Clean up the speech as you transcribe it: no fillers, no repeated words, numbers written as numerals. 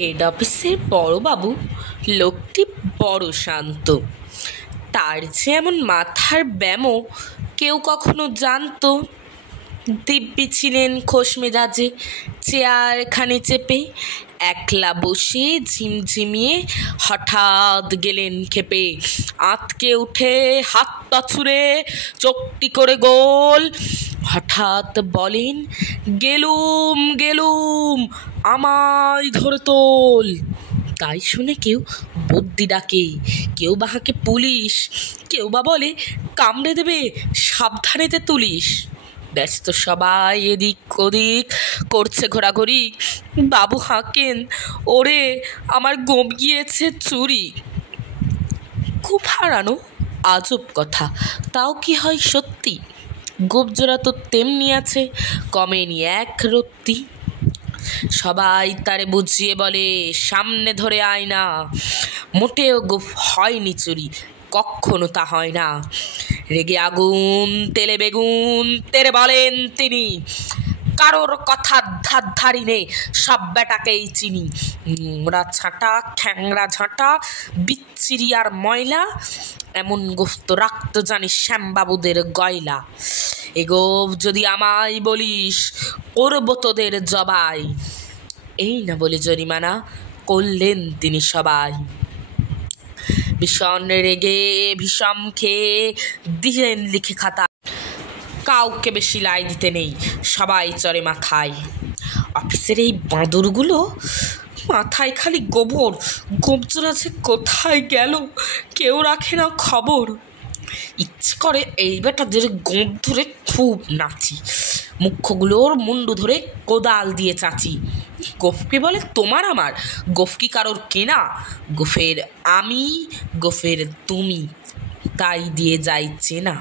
Head অফিসের বড়বাবু লোকটি বড় শান্ত। তার যে এমন মাথার ব্যামো কেউ কখনো জানতো? দিব্যি ছিলেন খোশ মেজাজে, চেয়ারখানে চেপে একলা বসে ঝিমঝিমিয়ে হঠাৎ গেলেন ক্ষেপে, আঁতকে উঠে হাত পা ছুঁড়ে চোখটি করে গোল। হঠাৎ বলেন, গেলুম গেলুম, আমায় ধরে তোল। তাই শুনে কেউ বদ্যি ডাকে, কেউ বা হাঁকে পুলিশ, কেউ বা বলে কামড়ে দেবে, সাবধানেতে তুলিস। ব্যস্ত সবাই এদিক ওদিক করছে ঘোরাঘুরি। বাবু হাঁকেন, ওরে আমার গোপ গিয়েছে চুরি। খুব হারানো আজব কথা, তাও কি হয় সত্যি? গোপ জোড়া তো তেমনি আছে, কমেনি এক রত্তি। সবাই তারে বুঝিয়ে বলে, সামনে ধরে আয় না, মোটেও গোপ হয়নি চুরি, কখনো তা হয় না। রেগে আগুন তেলে বেগুন তেরে বলেন তিনি, কারোর কথা ধার ধারি নে, সব বেটাকেই চিনি। নোংরা ছাঁটা, খ্যাংরা ঝাঁটা, বিচ্ছিরি আর ময়লা, এমন গোফ তো রাখতো জানি শ্যামবাবুদের গয়লা। এ গোফ যদি আমায় বলিস, করব তোদের জবাই। এই না বলে জরিমানা করলেন তিনি সবাই। ভীষণ রেগে ভীষণ খেয়ে দিলেন লিখে খাতা, কাউকে বেশি লাই দিতে নেই, সবাই চড়ে মাথায়। অফিসের এই বাঁদরগুলো মাথায় খালি গোবর, গোবজোড়া যে কোথায় গেল কেউ রাখে না খবর। ইচ্ছে করে এই বেটাদের গোঁদ ধরে খুব নাচি, মুখ্যগুলোর মুন্ডু ধরে কোদাল দিয়ে চাচি। গোফকে বলে তোমার আমার, গোফ কি কারোর কেনা? গোফের আমি, গোফের তুমি, তাই দিয়ে যাই চেনা।